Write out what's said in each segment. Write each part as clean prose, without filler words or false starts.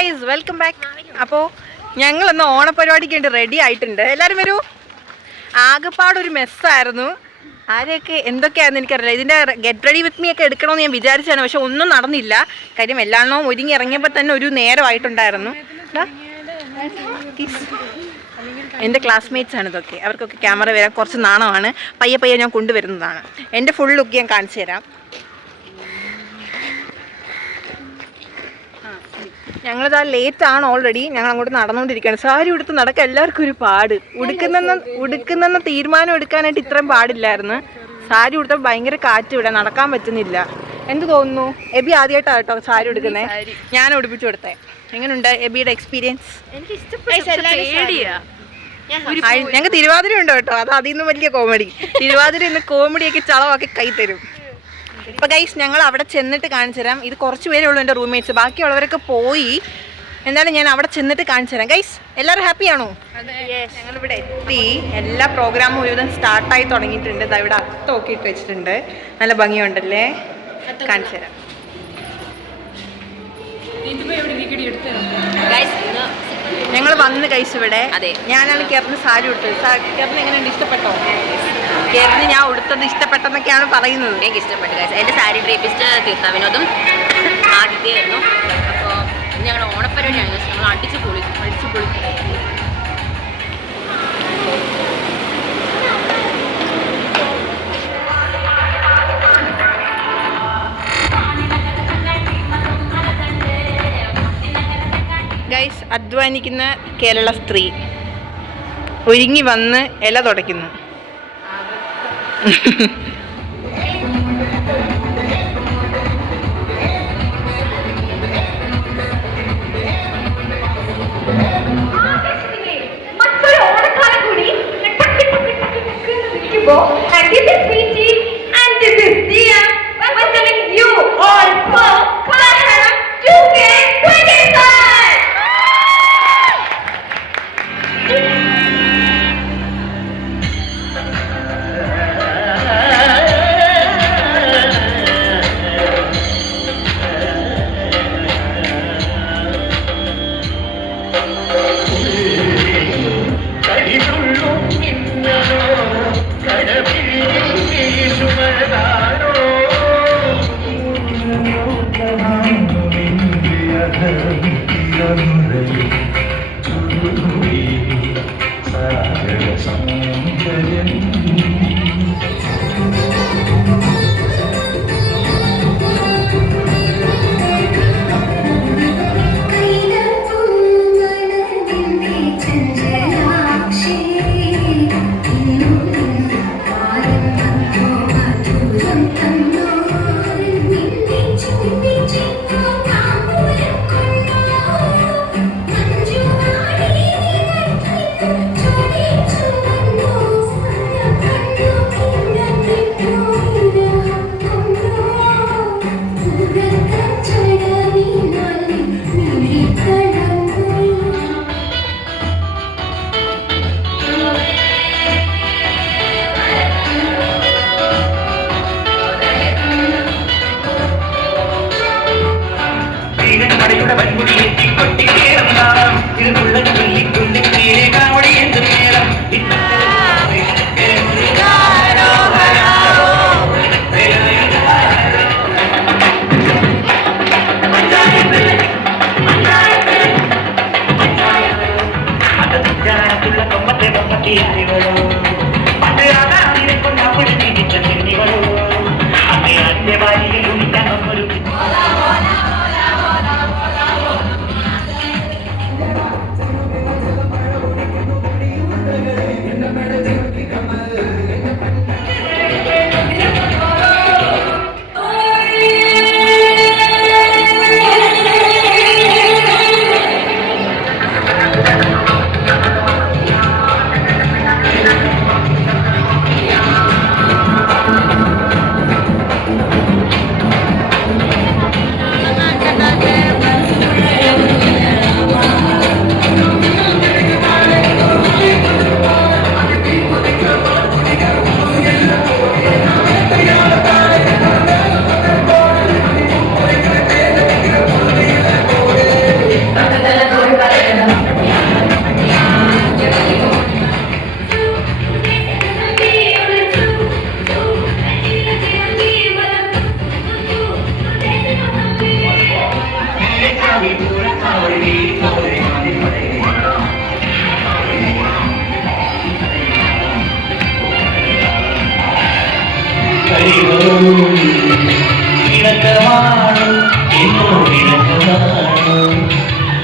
Guys welcome back. അപ്പോൾ ഞങ്ങളൊന്ന് ഓണപരിപാടിക്ക് വേണ്ടി റെഡി ആയിട്ടുണ്ട്. എല്ലാവരും വരൂ. ആകെപ്പാടൊരു മെസ്സായിരുന്നു. ആരെയൊക്കെ എന്തൊക്കെയായിരുന്നു എനിക്കറിയില്ല. ഇതിൻ്റെ ഗെറ്റ് റെഡി വിത്ത് മീ ഒക്കെ എടുക്കണമെന്ന് ഞാൻ വിചാരിച്ചാണ്, പക്ഷെ ഒന്നും നടന്നില്ല. കാര്യം എല്ലാണ്ണവും ഒരുങ്ങി ഇറങ്ങിയപ്പോൾ തന്നെ ഒരു നേരമായിട്ടുണ്ടായിരുന്നു. എൻ്റെ ക്ലാസ്മേറ്റ്സ് ആണ് ഇതൊക്കെ. അവർക്കൊക്കെ ക്യാമറ വരാൻ കുറച്ച് നാണമാണ്. പയ്യെ പയ്യെ ഞാൻ കൊണ്ടുവരുന്നതാണ്. എൻ്റെ ഫുൾ ലുക്ക് ഞാൻ കാണിച്ചു തരാം. ഞങ്ങളിതാ ലേറ്റ് ആണ് ഓൾറെഡി. ഞങ്ങൾ അങ്ങോട്ട് നടന്നുകൊണ്ടിരിക്കുകയാണ്. സാരി ഉടുത്ത് നടക്കാൻ എല്ലാവർക്കും ഒരു പാട്. ഉടുക്കുന്നെന്ന തീരുമാനം എടുക്കാനായിട്ട് ഇത്രയും പാടില്ലായിരുന്നു. സാരി ഉടുത്തപ്പോൾ ഭയങ്കര കാറ്റ്, ഇവിടെ നടക്കാൻ പറ്റുന്നില്ല. എന്ത് തോന്നുന്നു? എബി ആദ്യമായിട്ടാണ് കേട്ടോ സാരി ഉടുക്കുന്നത്. ഞാൻ ഉടുപ്പിച്ചു കൊടുത്തേ. എങ്ങനെയുണ്ട് എബിയുടെ എക്സ്പീരിയൻസ്? ഞങ്ങൾക്ക് തിരുവാതിര ഉണ്ട് കേട്ടോ. അത് അതിൽ നിന്ന് വലിയ കോമഡി. തിരുവാതിര ഇന്ന് കോമഡിയൊക്കെ ചളവാക്കി കൈ തരും. അപ്പോൾ ഗൈസ് ഞങ്ങൾ അവിടെ ചെന്നിട്ട് കാണിച്ചു തരാം. ഇത് കുറച്ച് പേരേ ഉള്ളൂ എൻ്റെ റൂംമേറ്റ്സ്. ബാക്കിയുള്ളവരൊക്കെ പോയി. എന്തായാലും ഞാൻ അവിടെ ചെന്നിട്ട് കാണിച്ചു തരാം. ഗൈസ് എല്ലാവരും ഹാപ്പിയാണോ? ഞങ്ങളിവിടെ എത്തി. എല്ലാ പ്രോഗ്രാമും ഒരുവിധം സ്റ്റാർട്ടായി തുടങ്ങിയിട്ടുണ്ട്. ഇതാ ഇവിടെ അത്തൊക്കെ ഇട്ട് വെച്ചിട്ടുണ്ട്. നല്ല ഭംഗിയുണ്ടല്ലേ? കാണിച്ചു തരാം. ഞങ്ങൾ വന്ന് കഴിച്ചു ഇവിടെ. ഞാനാണ് കെറിന് സാരി ഉടുത്തത്. കെറിന് എങ്ങനെയുണ്ട്? ഇഷ്ടപ്പെട്ടോ? കെറിന് ഞാൻ ഉടുത്തത് ഇഷ്ടപ്പെട്ടെന്നൊക്കെയാണ് പറയുന്നത്. എനിക്ക് ഇഷ്ടപ്പെട്ടു. എൻ്റെ സാരി ഡ്രേപ്പിസ്റ്റ് തീർത്ത വിനോദം ആദ്യത്തെയായിരുന്നു. അപ്പോൾ ഞങ്ങൾ ഓണപ്പരിപാടിയാണ്. നമ്മൾ അടിച്ചു പൊളി. ഗൈസ് അധ്വാനിക്കുന്ന കേരള സ്ത്രീ ഒരുങ്ങി വന്ന് ഇല തുടയ്ക്കുന്നു.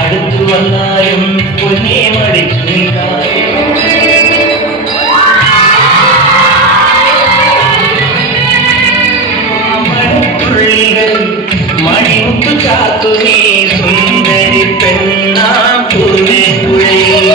അടുത്തു വന്നാലും പൊന്നേ മടിച്ചു മണിത്തുള്ളികൾ മണിമുത്തു ചാത്തുനേ സുന്ദരി പെണ്ണാം പൂവേ പുഴയിൽ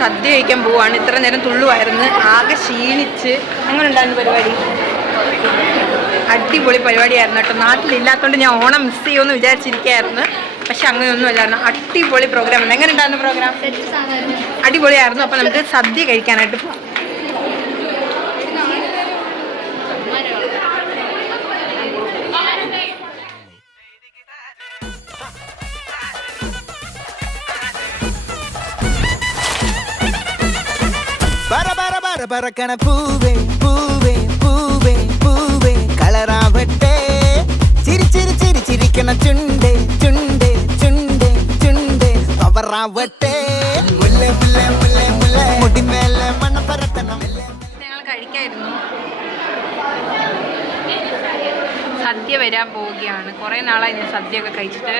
സദ്യ കഴിക്കാൻ പോവാണ്. ഇത്ര നേരം തുള്ളുമായിരുന്നു, ആകെ ക്ഷീണിച്ച്. എങ്ങനെ ഉണ്ടായിരുന്നു പരിപാടി? അടിപൊളി പരിപാടിയായിരുന്നു കേട്ടോ. നാട്ടിലില്ലാത്തതുകൊണ്ട് ഞാൻ ഓണം മിസ് ചെയ്യുമെന്ന് വിചാരിച്ചിരിക്കുകയായിരുന്നു. പക്ഷെ അങ്ങനെയൊന്നും അല്ലായിരുന്നു. അടിപൊളി പ്രോഗ്രാം. എങ്ങനെ ഉണ്ടായിരുന്നു പ്രോഗ്രാം? അടിപൊളിയായിരുന്നു. അപ്പോൾ നമുക്ക് സദ്യ കഴിക്കാനായിട്ട് പോകാം. പറക്കണ പൂവേ പൂവേ പൂവേ പൂവേ കളറാവട്ടെ ചിരി ചിരി ചിരി ചിരിക്കണ ചുണ്ടേ ചുണ്ടേ ചുണ്ടേ ചുണ്ടേ പവറാവട്ടെ മുല്ലേ മുല്ലേ മുല്ലേ മുല്ലേ മുടിമേലെ മണ്ണ പരത്തണം. ഞങ്ങൾ കഴിക്കായിരുന്നു. സദ്യ വരാൻ പോവുകയാണ്. കുറേ നാളായി ഞാൻ സദ്യയൊക്കെ കഴിച്ചിട്ട്.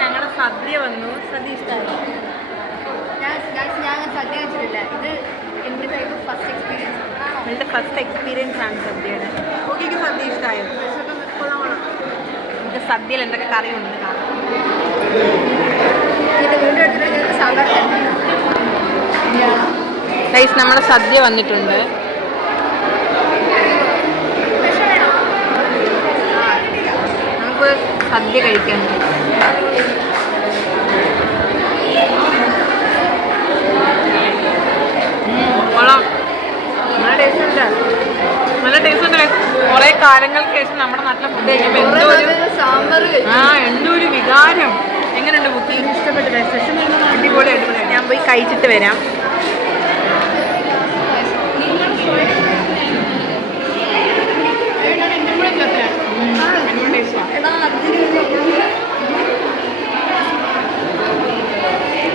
ഞങ്ങളുടെ സദ്യ വന്നു. സദ്യ ഇഷ്ടമായി. എൻ്റെ ഫസ്റ്റ് എക്സ്പീരിയൻസ് ആണ് സദ്യയുടെ. ഓക്കെ, സദ്യ ഇഷ്ടമായോ? നമുക്ക് സദ്യയിൽ എന്തൊക്കെ കറി ഉണ്ടെന്ന് കാണാം. ഗൈസ്, നമ്മുടെ സദ്യ വന്നിട്ടുണ്ട്. നമുക്ക് സദ്യ കഴിക്കാൻ കൊള്ളാം. നല്ല ടേസ്റ്റ് ഉണ്ട്. നല്ല ടേസ്റ്റ് ഉണ്ട്. കുറേ കാലങ്ങൾക്ക് ശേഷം നമ്മുടെ നാട്ടിലെ ഫുഡ് കഴിക്കുമ്പോൾ എന്തോ ഒരു വികാരം. എങ്ങനെയുണ്ട് ബുക്കിംഗ്? ഇഷ്ടപ്പെട്ടില്ല. അടിപൊളി അടിപൊളി. ഞാൻ പോയി കഴിച്ചിട്ട് വരാം.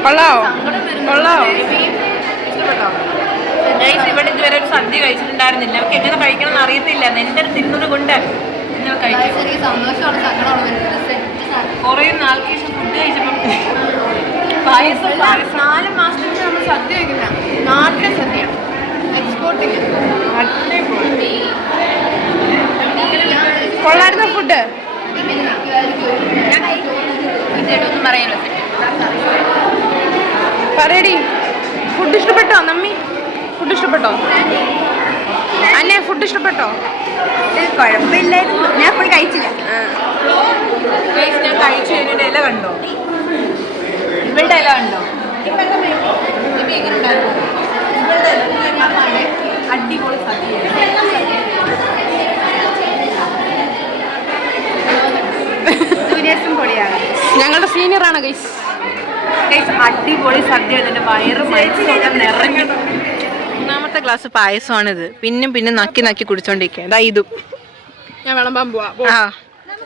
കൊള്ളാവോ? കൊള്ളാവോ? ഇഷ്ടപ്പെട്ടോ? ഗൈസ്, ഇവിടെ ഇതുവരെ ഒരു സദ്യ കഴിച്ചിട്ടുണ്ടായിരുന്നില്ല. അവർക്ക് എങ്ങനെ കഴിക്കണം എന്ന് അറിയത്തില്ല. എൻ്റെ തിന്നത് കൊണ്ട് ഞങ്ങൾ കഴിക്കും. കുറേ നാൾക്ക് ശേഷം ഫുഡ് കഴിച്ചപ്പം പായസം 4 മാസത്തിന് ശേഷം നമ്മൾ സദ്യ കഴിക്കില്ല. നാട്ടിലെ സദ്യ എക്സ്പോർട്ടിങ്. കൊള്ളായിരുന്ന ഫുഡ് പറയടി. ഫുഡ് ഇഷ്ടപ്പെട്ടോ നമ്മി? ഫുഡ് ഇഷ്ടപ്പെട്ടോ? അന്നെ ഫുഡ് ഇഷ്ടപ്പെട്ടോ? കുഴപ്പമില്ലായിരുന്നു. ഞാൻ പോയി കഴിച്ചില്ല. ഞാൻ കഴിച്ചു. എൻ്റെ ഇല കണ്ടോ? ഇവളുടെ ഇല കണ്ടോ? എങ്ങനെ ഉണ്ടായിരുന്നു? അടിപൊളി സദ്യ. പൊളിയാണ്. ഞങ്ങളുടെ സീനിയറാണ് ഗൈസ്. അടിപൊളി സദ്യ. എൻ്റെ വയറ് നിറഞ്ഞു. 3ാമത്തെ ഗ്ലാസ് പായസമാണിത്. പിന്നെ നക്കി നക്കി കുടിച്ചോണ്ടിരിക്കുക. ഇതാ ഇതും. ഞാൻ വിളമ്പാൻ പോവാ. ആ,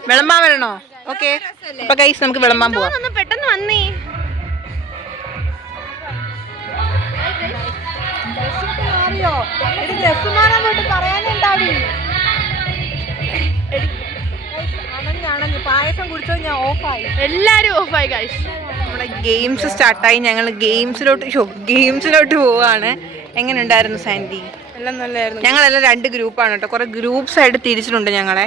വിളമ്പാൻ വരണോ? ഓക്കെ. അപ്പൊ ഗൈസ്, നമുക്ക് വിളമ്പാൻ പോവാം. പെട്ടെന്ന് വന്നേ. പായസം കുടിച്ചോ? ഞാൻ ഓഫായി. എല്ലാരും ഓഫായി ഗൈസ്. നമ്മുടെ ഗെയിംസ് സ്റ്റാർട്ടായി. ഞങ്ങൾ ഗെയിംസിലോട്ട് പോവാണ്. എങ്ങനെ ഉണ്ടായിരുന്നു സാൻഡി? എല്ലാം നല്ലതായിരുന്നു. ഞങ്ങളെല്ലാം 2 ഗ്രൂപ്പാണ് കേട്ടോ. കുറേ ഗ്രൂപ്പ്സ് ആയിട്ട് തിരിച്ചിട്ടുണ്ട് ഞങ്ങളെ.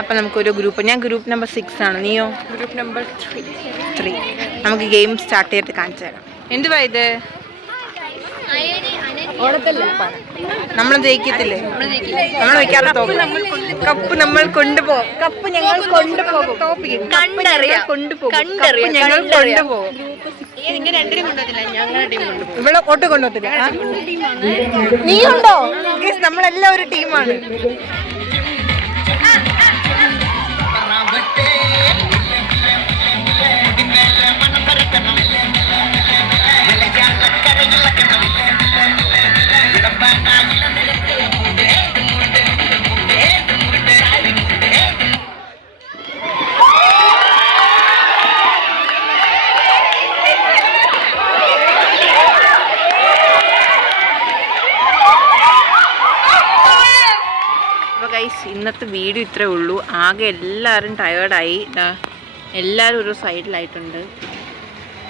അപ്പം നമുക്കൊരു ഗ്രൂപ്പ്. ഞാൻ ഗ്രൂപ്പ് നമ്പർ 6 ആണ്. നീയോ? Group number 3. നമുക്ക് ഗെയിം സ്റ്റാർട്ട് ചെയ്തിട്ട് കാണിച്ചു തരാം. എന്തുവാ ഇത്? നമ്മൾ ജയിക്കത്തില്ലേ? നമ്മൾ വെക്കാതെ കപ്പ് നമ്മൾ കൊണ്ടുപോകും. കപ്പ് ഞങ്ങൾ കൊണ്ടുപോകും. ഇവിടെ ഓട്ട് കൊണ്ടുപോകത്തില്ല. നീ ഉണ്ടോ? നമ്മളെല്ലാം ഒരു ടീമാണ്. ഇന്നത്തെ വീഡിയോ ഇത്രേ ഉള്ളൂ. ആകെ എല്ലാവരും ടയേർഡായി. എല്ലാവരും ഒരു സൈഡിലായിട്ടുണ്ട്.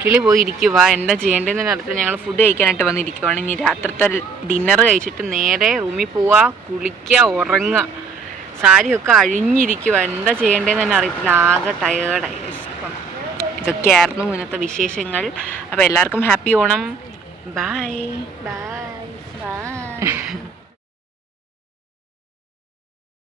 കിളി പോയിരിക്കുക. എന്താ ചെയ്യേണ്ടതെന്ന് അറിയത്തില്ല. ഞങ്ങൾ ഫുഡ് കഴിക്കാനായിട്ട് വന്നിരിക്കുവാണ്. ഇനി രാത്രിത്തെ ഡിന്നർ കഴിച്ചിട്ട് നേരെ റൂമിൽ പോവുക, കുളിക്കുക, ഉറങ്ങുക. സാരിയൊക്കെ അഴിഞ്ഞിരിക്കുക. എന്താ ചെയ്യേണ്ടതെന്ന് തന്നെ അറിയത്തില്ല. ആകെ ടയേർഡായി. അപ്പം ഇതൊക്കെയായിരുന്നു ഇന്നത്തെ വിശേഷങ്ങൾ. അപ്പോൾ എല്ലാവർക്കും happy Onam. Bye. Bye by.